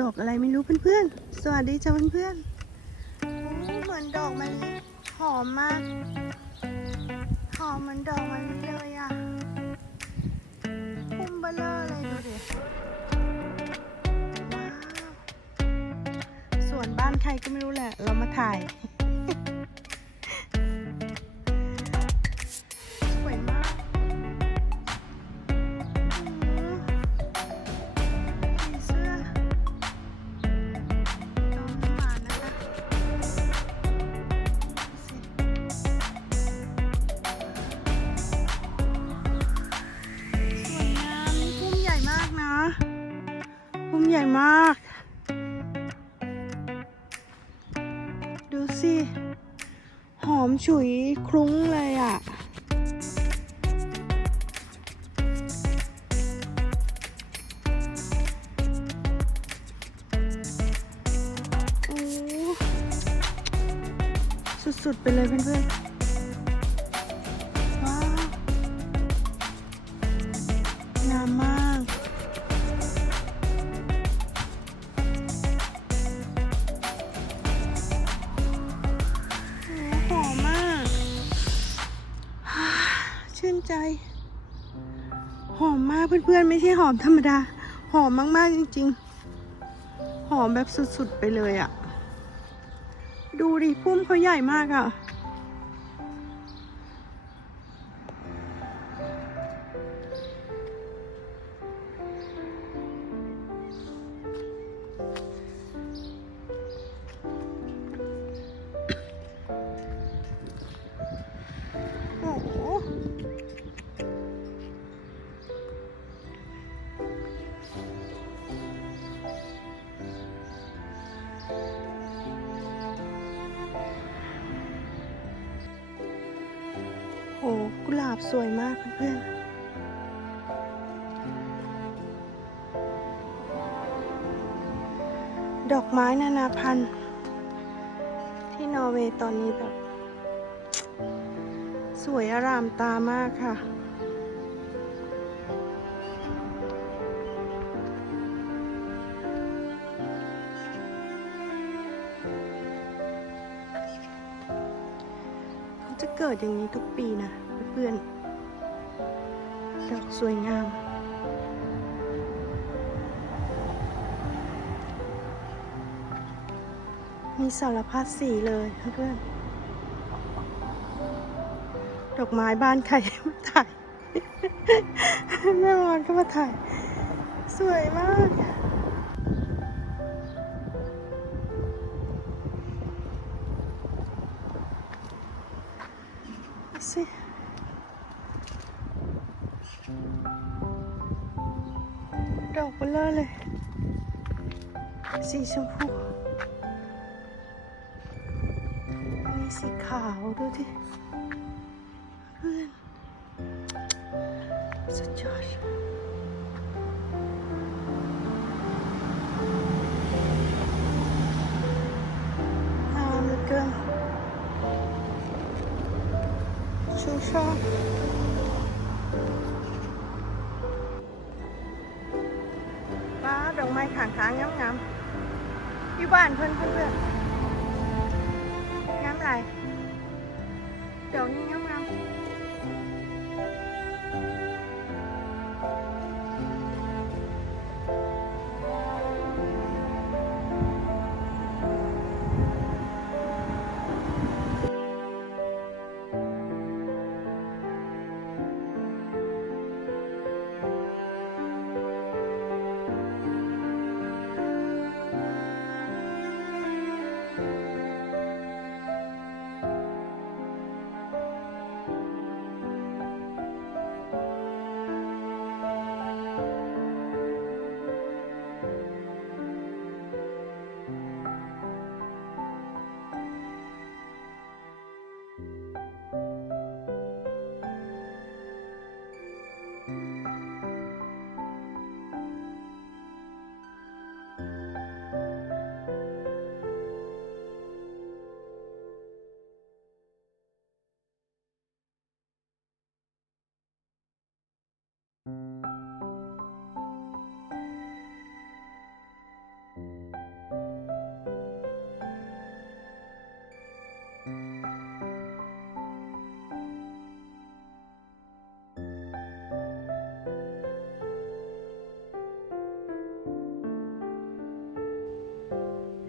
ดอกอะไรไม่รู้เพื่อนๆ สวัสดีจ้าเพื่อนๆเหมือนดอกมะลิหอมมาก หอมเหมือนดอกมะลิเลยอะพุ่มเบลอเลยดูดิว้าวสวนบ้านใครก็ไม่รู้แหละ เรามาถ่าย มาก ดูสิ หอมฉุยคลุ้งเลยอะโอ้สุดๆ ไปเลยเพื่อนๆ ชื่นใจ หอมมากเพื่อนๆ ไม่ใช่หอมธรรมดา หอมมากๆจริงๆ หอมแบบสุดๆไปเลยอะ่ะ ดูดิพุ่มเขาใหญ่มากอะ่ะาบสวยมากเพื่อนๆดอกไม้นานาพันธุ์ที่นอร์เวย์ตอนนี้แบบ สวยอารามตามากค่ะ เขาจะเกิดอย่างนี้ทุกปีนะ เพื่อนดอกสวยงาม มีสารพัดสีเลยเพื่อน ดอกไม้บ้านใครมาถ่ายแม่มอนก็มาถ่าย สวยมากสิ ลอเลย สีชมพูอันนี้สีขาวดูดิเพื่อนสุดยอดงามเหลือเกินชูชอบ อยู่บ้านเพื่อนเพื่อนเพื่อนงาม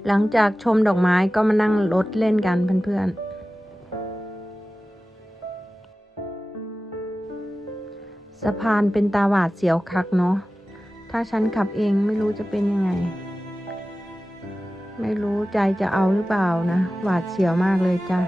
หลังจากชมดอกไม้ก็มานั่งรถเล่นกันเพื่อนๆ สะพานเป็นตาหวาดเสียวคักเนาะ ถ้าฉันขับเองไม่รู้จะเป็นยังไง ไม่รู้ใจจะเอาหรือเปล่านะ หวาดเสียวมากเลยจ้ะ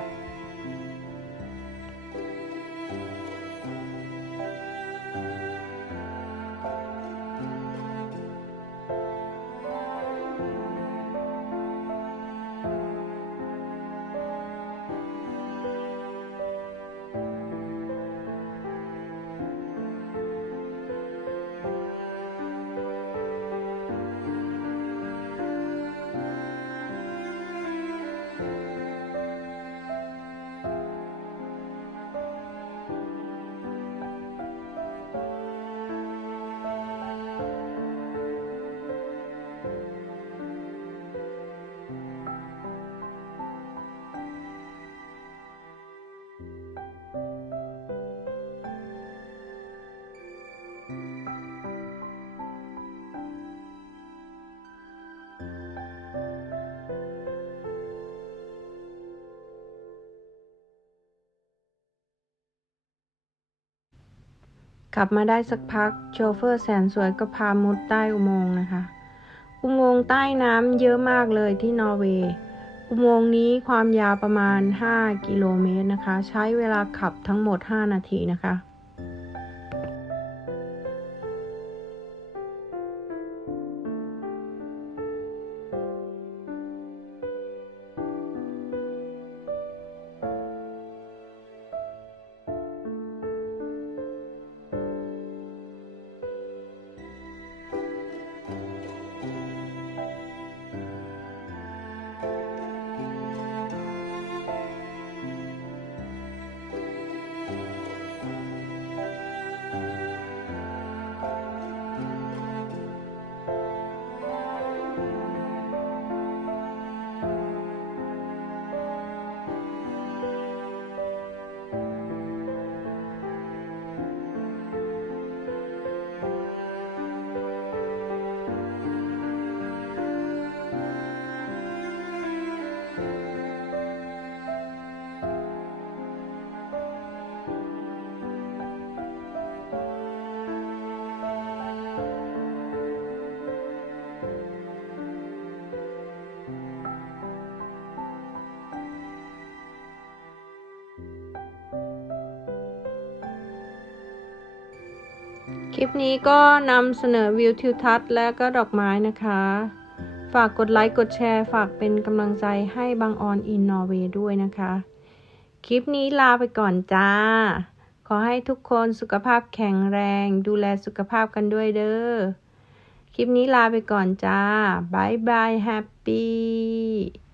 ขับมาได้สักพัก โชเฟอร์แสนสวยก็พามุดใต้อุโมงค์นะคะ อุโมงค์ใต้น้ำเยอะมากเลยที่นอร์เวย์ อุโมงค์นี้ความยาวประมาณ 5 กิโลเมตรนะคะ ใช้เวลาขับทั้งหมด 5 นาทีนะคะ คลิปนี้ก็นำเสนอวิวทิวทัศน์และก็ดอกไม้นะคะ ฝากกดไลค์กดแชร์ ฝากเป็นกำลังใจให้บางออนอินนอร์เวย์ด้วยนะคะ คลิปนี้ลาไปก่อนจ้า ขอให้ทุกคนสุขภาพแข็งแรง ดูแลสุขภาพกันด้วยเด้อ คลิปนี้ลาไปก่อนจ้าบายบายแฮปปี้